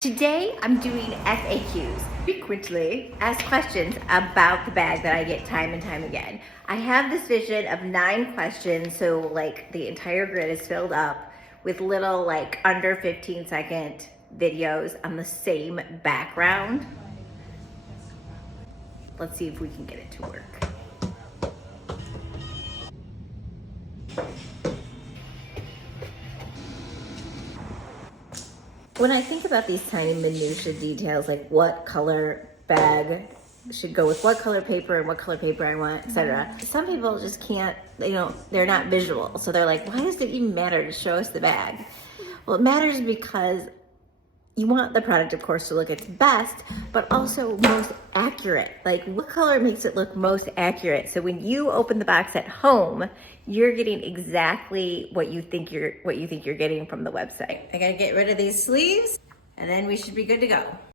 Today I'm doing FAQs, frequently asked questions about the bag that I get time and time again. I have this vision of 9 questions, so like the entire grid is filled up with little like under 15-second videos on the same background. Let's see if we can get it to work. When I think about these tiny minutia details, like what color bag should go with what color paper and what color paper I want, etc. Some people just can't, they're not visual. So they're like, why does it even matter to show us the bag? Well, it matters because you want the product, of course, to look its best, but also most accurate. Like, what color makes it look most accurate? So when you open the box at home, you're getting exactly what you think you're getting from the website. I gotta get rid of these sleeves, and then we should be good to go.